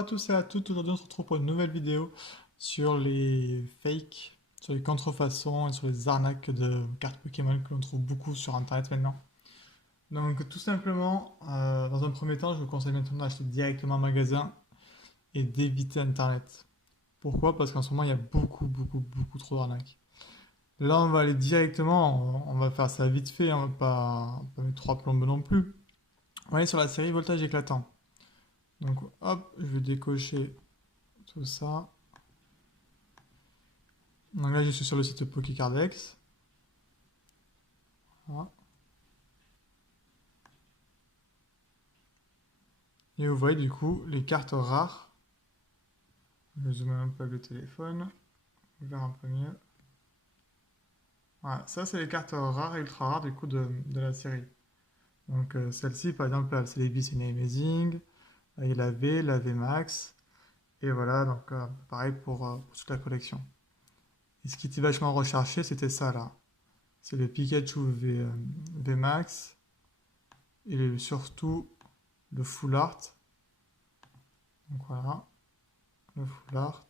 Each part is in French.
à tous et à toutes, aujourd'hui on se retrouve pour une nouvelle vidéo sur les fakes, sur les contrefaçons et sur les arnaques de cartes Pokémon que l'on trouve beaucoup sur internet maintenant. Donc tout simplement, dans un premier temps, je vous conseille maintenant d'acheter directement en magasin et d'éviter internet. Pourquoi? Parce qu'en ce moment il y a beaucoup trop d'arnaques. Là on va aller directement, on va faire ça vite fait, on va pas mettre trois plombes non plus. On va aller sur la série Voltage éclatant. Donc hop, je vais décocher tout ça. Donc là, je suis sur le site Pokécardex. Voilà. Et vous voyez du coup les cartes rares. Je vais zoomer un peu avec le téléphone. Vous verrez un peu mieux. Voilà, ça c'est les cartes rares et ultra rares du coup de la série. Donc celle-ci par exemple, là, c'est les Glycine Amazing. Là, il y a la V Max. Et voilà, donc pareil pour toute la collection. Et ce qui était vachement recherché, c'était ça là. C'est le Pikachu V Max. Et surtout le Full Art. Donc voilà, le Full Art.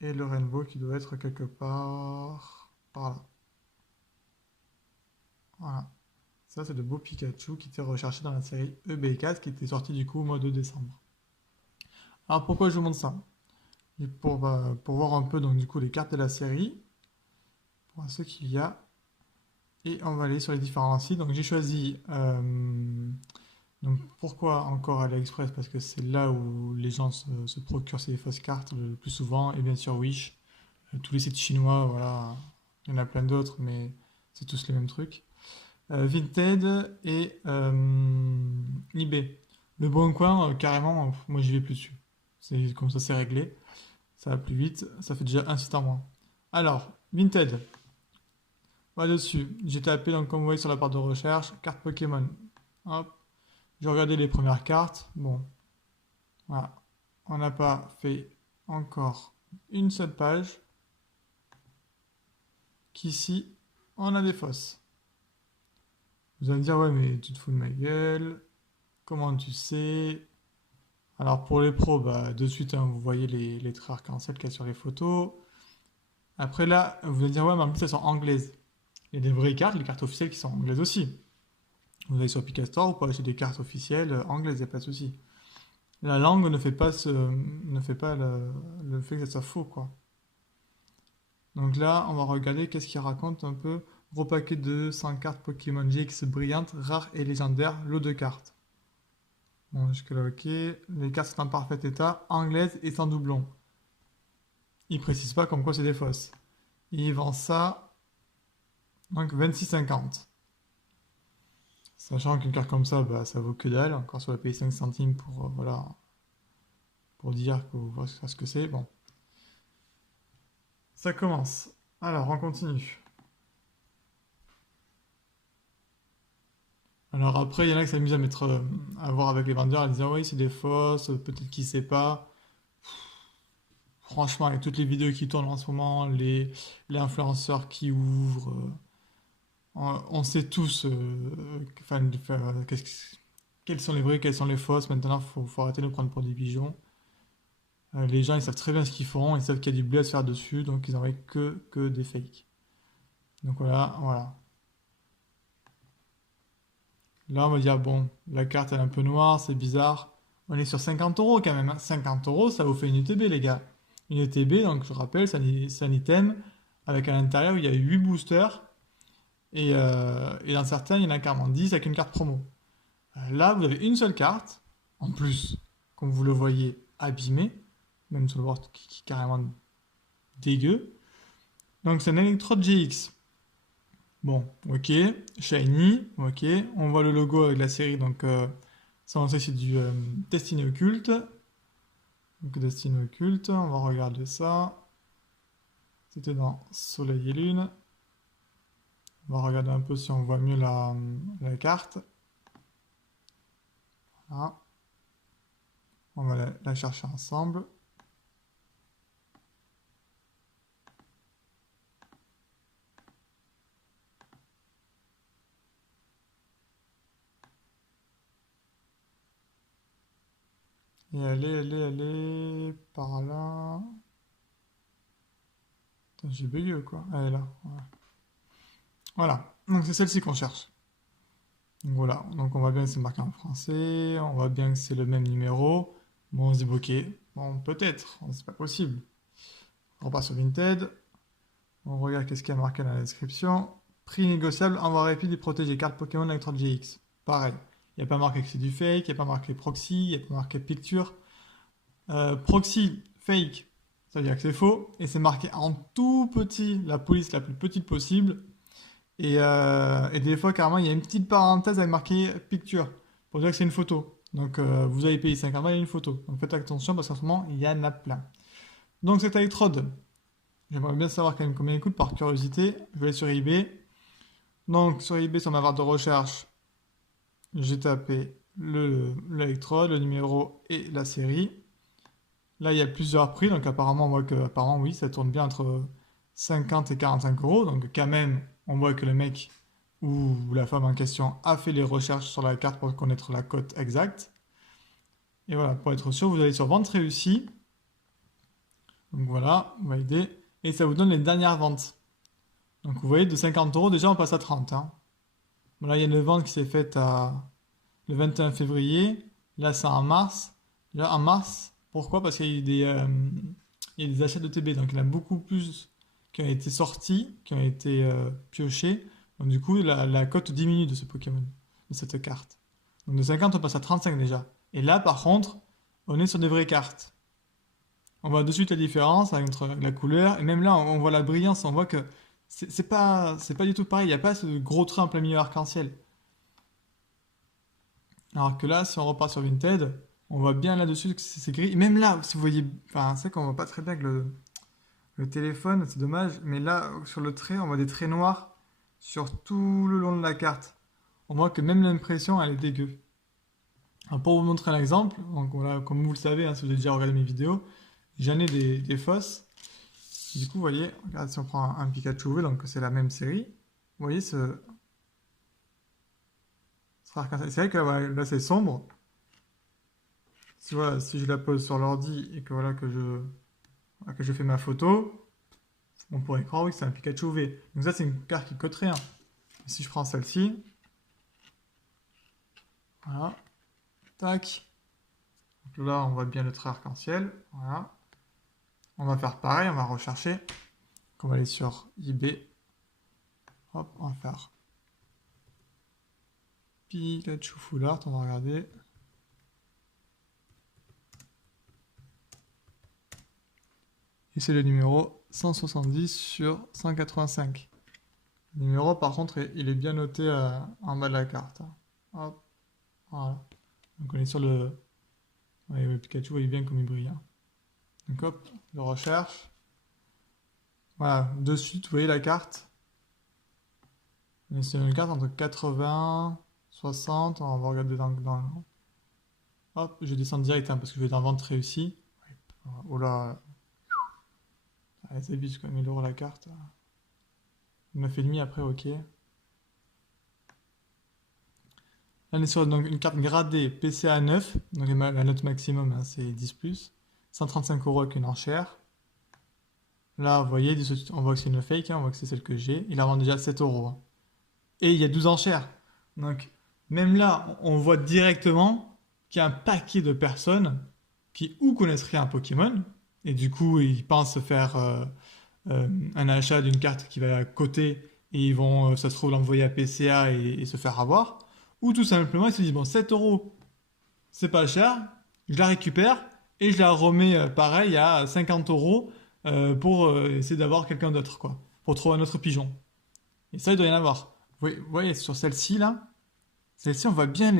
Et le Rainbow qui doit être quelque part par là. Voilà. Ça, c'est le beau Pikachu qui était recherché dans la série EB4 qui était sorti du coup au mois de décembre. Alors pourquoi je vous montre ça? Et pour voir un peu donc du coup les cartes de la série, pour voir ce qu'il y a. Et on va aller sur les différents sites. Donc j'ai choisi. Donc pourquoi encore AliExpress? Parce que c'est là où les gens se procurent ces fausses cartes le plus souvent. Et bien sûr Wish. Tous les sites chinois, voilà. Il y en a plein d'autres, mais c'est tous les mêmes trucs. Vinted et eBay. Le Bon Coin, carrément, moi j'y vais plus dessus. C'est comme ça, c'est réglé. Ça va plus vite. Ça fait déjà un site en moins. Alors, Vinted. Voilà dessus. J'ai tapé, donc, comme vous voyez sur la barre de recherche, carte Pokémon. Hop. J'ai regardé les premières cartes. Bon, voilà. On n'a pas fait encore une seule page. Qu'ici, on a des fausses. Vous allez me dire, ouais, mais tu te fous de ma gueule. Comment tu sais? Alors pour les pros, bah, de suite, hein, vous voyez les traits arc-en-ciel qu'il y a sur les photos. Après là, vous allez dire, ouais, mais en plus elles sont anglaises. Il y a des vraies cartes, les cartes officielles qui sont anglaises aussi. Vous allez sur Picastore, vous pouvez acheter des cartes officielles anglaises, il n'y a pas de souci. La langue ne fait pas le fait que ça soit faux, quoi. Donc là, on va regarder qu'est-ce qu'il raconte un peu. Gros paquet de 100 cartes Pokémon GX brillantes, rares et légendaires, lot de cartes. Bon, jusque-là, ok. Les cartes sont en parfait état, anglaises et sans doublon. Il précise pas comme quoi c'est des fausses. Il vend ça, donc 26,50. Sachant qu'une carte comme ça, bah, ça vaut que dalle. Encore sur la payer 5 centimes pour, voilà, pour dire que vous voyez ce que c'est. Bon, ça commence. Alors, on continue. Alors après, il y en a qui s'amusent à mettre, à voir avec les vendeurs, à dire oui, c'est des fausses, peut-être qu'il sait pas. Franchement, avec toutes les vidéos qui tournent en ce moment, les influenceurs qui ouvrent, on sait tous quelles sont les vraies, quelles sont les fausses. Maintenant, faut arrêter de nous prendre pour des pigeons. Les gens, ils savent très bien ce qu'ils font, ils savent qu'il y a du blé à se faire dessus, donc ils envoient que des fakes. Donc voilà, voilà. Là, on va dire, bon, la carte, elle est un peu noire, c'est bizarre. On est sur 50 euros quand même, hein. 50 euros, ça vous fait une UTB, les gars. Une UTB, donc je rappelle, c'est un item avec à l'intérieur, il y a 8 boosters. Et dans certains, il y en a carrément 10 avec une carte promo. Là, vous avez une seule carte, en plus, comme vous le voyez, abîmée, même sur le board qui est carrément dégueu. Donc c'est un Electrode GX. Bon, ok, shiny, ok. On voit le logo avec la série, donc ça on sait que c'est du Destiny Occulte. Donc Destiny Occulte, on va regarder ça. C'était dans Soleil et Lune. On va regarder un peu si on voit mieux la carte. Voilà. On va la chercher ensemble. Et elle est par là. Putain, j'ai bugué ou quoi? Elle est là. Voilà. Voilà. Donc c'est celle-ci qu'on cherche. Donc voilà. Donc on voit bien que c'est marqué en français. On voit bien que c'est le même numéro. Bon, on se dit, ok. Bon, peut-être. C'est pas possible. On repart sur Vinted. On regarde qu'est-ce qu'il y a marqué dans la description. Prix négociable, envoi rapide et protégé. Carte Pokémon Electrode GX. Pareil. Il n'y a pas marqué que c'est du fake. Il n'y a pas marqué proxy. Il n'y a pas marqué picture. Proxy, fake. Ça veut dire que c'est faux. Et c'est marqué en tout petit, la police la plus petite possible. Et des fois, carrément, il y a une petite parenthèse avec marqué picture. Pour dire que c'est une photo. Donc, vous avez payé 50 balles, il y a une photo. Donc, faites attention parce qu'en ce moment, il y en a plein. Donc, cette électrode, j'aimerais bien savoir quand même combien elle coûte par curiosité. Je vais aller sur eBay. Donc, sur eBay, sur ma barre de recherche, j'ai tapé l'électrode, le numéro et la série. Là, il y a plusieurs prix. Donc, apparemment, on voit que, apparemment, oui, ça tourne bien entre 50 et 45 euros. Donc, quand même, on voit que le mec ou la femme en question a fait les recherches sur la carte pour connaître la cote exacte. Et voilà, pour être sûr, vous allez sur vente réussie. Donc voilà, on va aider. Et ça vous donne les dernières ventes. Donc vous voyez, de 50 euros, déjà on passe à 30. Hein. Voilà, il y a une vente qui s'est faite le 21 février. Là, c'est en mars. Là, en mars, pourquoi? Parce qu'il y a eu il y a des achats de TB. Donc il y en a beaucoup plus qui ont été sortis, qui ont été piochés. Donc du coup, la cote diminue de ce Pokémon, de cette carte. Donc de 50, on passe à 35 déjà. Et là, par contre, on est sur des vraies cartes. On voit de suite la différence entre la couleur. Et même là, on voit la brillance. On voit que c'est pas du tout pareil. Il n'y a pas ce gros trait en plein milieu arc-en-ciel. Alors que là, si on repart sur Vinted, on voit bien là-dessus que c'est gris. Et même là, si vous voyez, enfin, c'est qu'on voit pas très bien que le téléphone, c'est dommage. Mais là, sur le trait, on voit des traits noirs sur tout le long de la carte. On voit que même l'impression, elle est dégueu. Alors pour vous montrer un exemple, donc voilà, comme vous le savez, hein, si vous avez déjà regardé mes vidéos, j'en ai des fausses. Du coup, vous voyez, regarde, si on prend un Pikachu V, donc c'est la même série, vous voyez c'est vrai que voilà, là c'est sombre. Si, voilà, si je la pose sur l'ordi et que, voilà, que je fais ma photo, on pourrait croire oui, que c'est un Pikachu V. Donc ça, c'est une carte qui cote rien. Si je prends celle-ci, voilà, tac. Donc là, on voit bien le trait arc-en-ciel. Voilà. On va faire pareil, on va rechercher. On va aller sur eBay. Hop, on va faire Pikachu Full Art, on va regarder. Et c'est le numéro 170 sur 185. Le numéro, par contre, il est bien noté en bas de la carte. Hop, voilà. Donc on est sur le... Ouais, le Pikachu, vous voyez bien comme il brille. Hein. Donc hop, je recherche. Voilà, de suite, vous voyez la carte. C'est une carte entre 80, 60. On va regarder dans... Hop, je descends direct hein, parce que je vais dans vente réussie. Oh là, c'est abuse quand même, 1000 € la carte. 9,5 après, ok. Là, on est sur donc, une carte gradée PCA 9, donc la note maximum hein, c'est 10+, 135 € avec une enchère. Là, vous voyez, on voit que c'est une fake, hein, on voit que c'est celle que j'ai. Il la vend déjà 7 €. Hein. Et il y a 12 enchères. Donc, même là, on voit directement qu'il y a un paquet de personnes qui ou connaissent rien à Pokémon, et du coup, ils pensent faire un achat d'une carte qui va coter, et ils vont, ça se trouve, l'envoyer à PCA et se faire avoir. Ou tout simplement, ils se disent, bon, 7 €, c'est pas cher, je la récupère, et je la remets pareil à 50 € pour essayer d'avoir quelqu'un d'autre, quoi. Pour trouver un autre pigeon. Et ça, il doit y en avoir. Vous voyez, sur celle-ci, là, celle-ci, on voit bien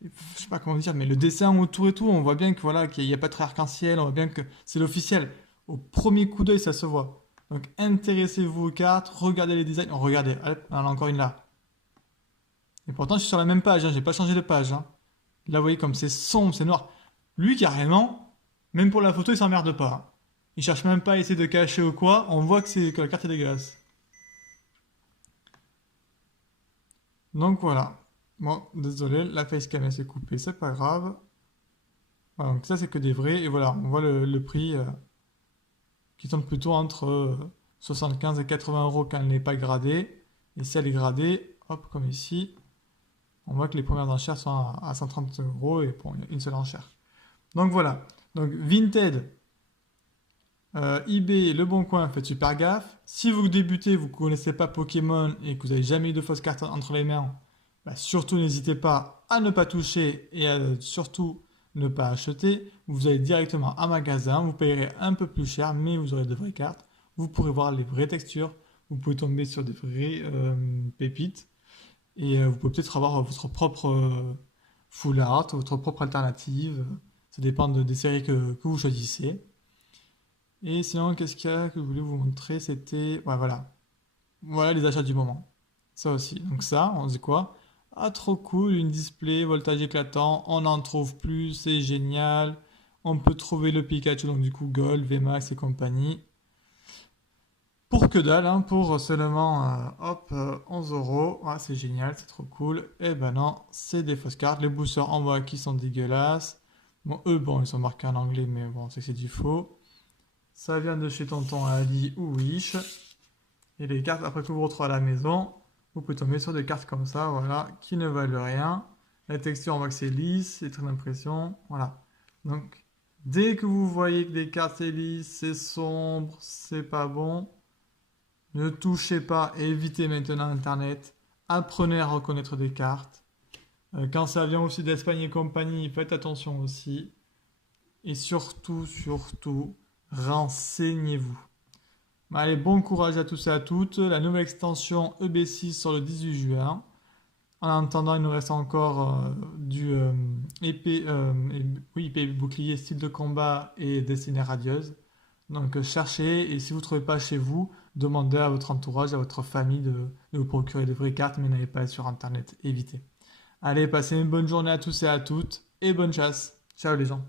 je sais pas comment dire, mais le dessin autour et tout, on voit bien que voilà, qu'il n'y a pas de trait arc-en-ciel, on voit bien que c'est l'officiel. Au premier coup d'œil, ça se voit. Donc intéressez-vous aux cartes, regardez les designs. Oh, regardez, hop, on en a encore une là. Et pourtant, je suis sur la même page, hein, j'ai pas changé de page. Hein. Là, vous voyez comme c'est sombre, c'est noir. Lui, carrément, même pour la photo, il s'emmerde pas. Hein. Il cherche même pas à essayer de cacher ou quoi. On voit que la carte est dégueulasse. Donc voilà. Bon, désolé, la facecam elle s'est coupée, c'est pas grave. Voilà, donc ça, c'est que des vrais. Et voilà, on voit le prix qui tombe plutôt entre 75 et 80 euros quand elle n'est pas gradée. Et si elle est gradée, hop, comme ici, on voit que les premières enchères sont à 130 euros et pour une seule enchère. Donc voilà. Donc Vinted, eBay, Le Bon Coin, faites super gaffe. Si vous débutez, vous ne connaissez pas Pokémon et que vous n'avez jamais eu de fausses cartes entre les mains, bah, surtout n'hésitez pas à ne pas toucher et à surtout ne pas acheter. Vous allez directement à magasin, vous payerez un peu plus cher, mais vous aurez de vraies cartes. Vous pourrez voir les vraies textures, vous pouvez tomber sur des vraies pépites et vous pouvez peut-être avoir votre propre full art, votre propre alternative. Ça dépend des séries que vous choisissez. Et sinon, qu'est-ce qu'il y a que je voulais vous montrer? C'était. Ouais, voilà. Voilà les achats du moment. Ça aussi. Donc, ça, on se dit quoi? Ah, trop cool, une display, voltage éclatant. On n'en trouve plus, c'est génial. On peut trouver le Pikachu, donc du coup, Gold, VMAX et compagnie. Pour que dalle, hein, pour seulement hop, 11 euros. Ah, c'est génial, c'est trop cool. Et ben non, c'est des fausses cartes. Les boosters en voie qui sont dégueulasses. Bon, eux, bon, ils sont marqués en anglais, mais bon, c'est du faux. Ça vient de chez Tonton Ali ou Wish. Et les cartes, après que vous retrouvez à la maison, vous pouvez tomber sur des cartes comme ça, voilà, qui ne valent rien. La texture, on voit que c'est lisse, c'est très d'impression, voilà. Donc, dès que vous voyez que des cartes c'est lisse, c'est sombre, c'est pas bon, ne touchez pas, évitez maintenant Internet. Apprenez à reconnaître des cartes. Quand ça vient aussi d'Espagne et compagnie, faites attention aussi. Et surtout, surtout, renseignez-vous. Allez, bon courage à tous et à toutes. La nouvelle extension EB6 sur le 18 juin. En attendant, il nous reste encore du épée bouclier, style de combat et destinée radieuse. Donc cherchez et si vous ne trouvez pas chez vous, demandez à votre entourage, à votre famille de vous procurer de vraies cartes, mais n'allez pas sur internet, évitez. Allez, passez une bonne journée à tous et à toutes et bonne chasse. Ciao les gens.